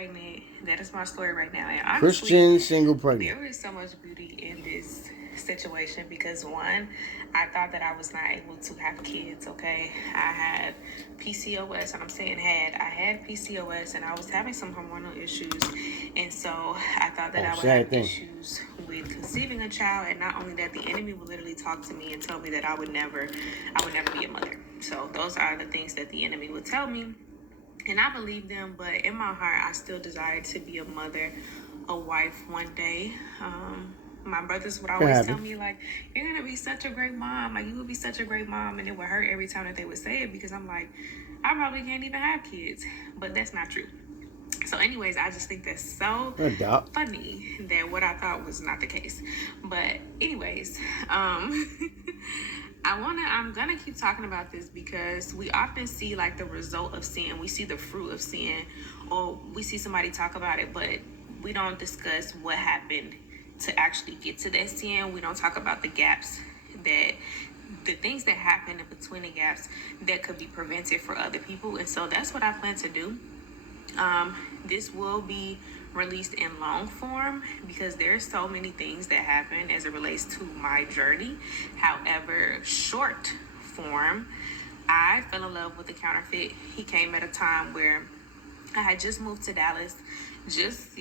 Pregnant. That is my story right now. And honestly, Christian single pregnant. there is so much beauty in this situation because one, I thought that I was not able to have kids. Okay, I had PCOS, and I'm saying I had PCOS, and I was having some hormonal issues, and so I thought that I would have issues with conceiving a child. And not only that, the enemy would literally talk to me and tell me that I would never be a mother. So those are the things that the enemy would tell me. And I believe them, but in my heart, I still desire to be a mother, a wife one day. My brothers would always tell me, like, you're going to be such a great mom. Like, you would be such a great mom. And it would hurt every time that they would say it because I'm like, I probably can't even have kids. But that's not true. So anyways, I just think that's so funny that what I thought was not the case. But anyways, I'm gonna keep talking about this because we often see like the result of sin, we see the fruit of sin, or we see somebody talk about it, but we don't discuss what happened to actually get to that sin. We don't talk about the gaps, that the things that happen in between the gaps that could be prevented for other people. And so that's what I plan to do. This will be released in long form because there's so many things that happen as it relates to my journey. However, short form, I fell in love with the counterfeit. He came at a time where I had just moved to Dallas, just,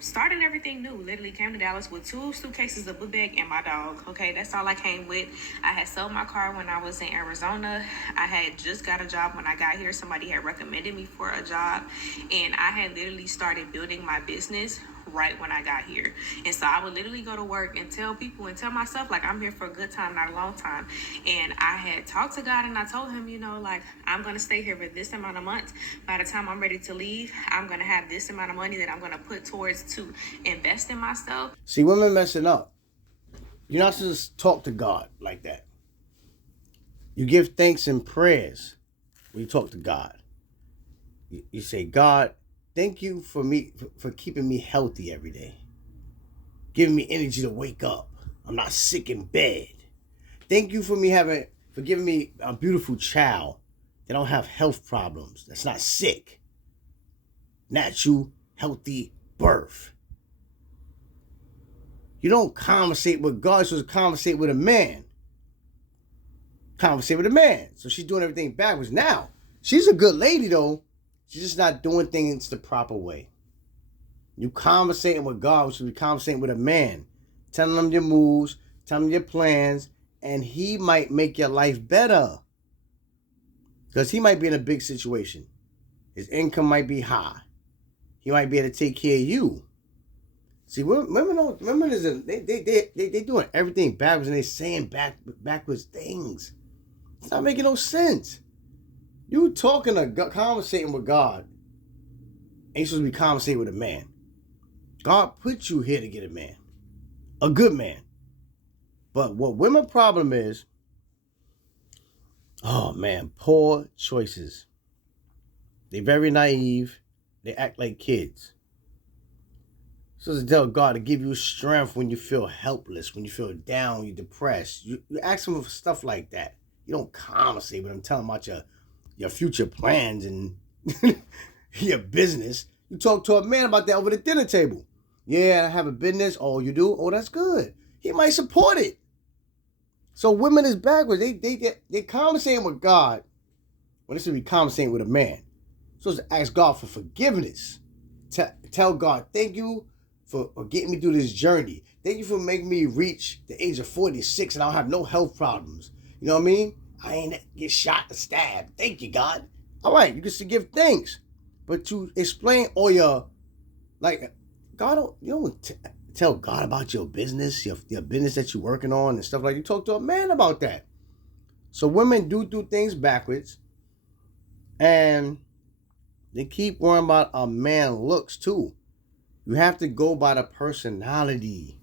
started everything new. Literally came to Dallas with 2 suitcases, a book bag, and my dog. Okay, that's all I came with. I had sold my car when I was in Arizona. I had just got a job when I got here. Somebody had recommended me for a job, and I had literally started building my business right when I got here. And so I would literally go to work and tell people and tell myself, like, I'm here for a good time, not a long time. And I had talked to God and I told him, like, I'm going to stay here for this amount of months. By the time I'm ready to leave, I'm going to have this amount of money that I'm going to put towards to invest in myself. See, women messing up. You're not supposed to talk to God like that. You give thanks and prayers when you talk to God. You say, God, thank you for keeping me healthy every day. Giving me energy to wake up. I'm not sick in bed. Thank you for giving me a beautiful child that don't have health problems, that's not sick. Natural, healthy birth. You don't conversate with God, you're supposed to conversate with a man. Conversate with a man. So she's doing everything backwards. Now, she's a good lady though. She's just not doing things the proper way. You conversating with God, which should be conversating with a man. Telling him your moves, telling him your plans, and he might make your life better. Because he might be in a big situation. His income might be high. He might be able to take care of you. See, women they doing everything backwards and they saying backwards things. It's not making no sense. You conversating with God, and you're supposed to be conversating with a man. God put you here to get a man. A good man. But what women's problem is, oh man, poor choices. They're very naive. They act like kids. So to tell God to give you strength when you feel helpless, when you feel down, when you're depressed. You ask him for stuff like that. You don't conversate with him, tell him about your future plans and your business. You talk to a man about that over the dinner table. Yeah, I have a business. Oh, you do? Oh, that's good. He might support it. So women is backwards. They conversating with God when they should be conversating with a man. So to ask God for forgiveness. Tell God, thank you for getting me through this journey. Thank you for making me reach the age of 46 and I don't have no health problems. You know what I mean? I ain't get shot or stabbed. Thank you, God. All right, you can give thanks. But to explain all your, like, God, you don't tell God about your business, your business that you're working on and stuff like that. You talk to a man about that. So women do things backwards. And they keep worrying about a man looks too. You have to go by the personality.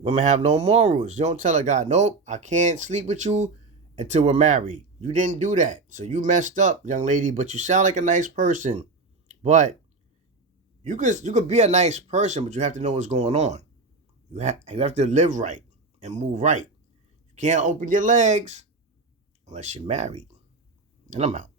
Women have no morals. You don't tell a guy, nope, I can't sleep with you until we're married. You didn't do that. So you messed up, young lady, but you sound like a nice person. But you could be a nice person, but you have to know what's going on. You have to live right and move right. You can't open your legs unless you're married. And I'm out.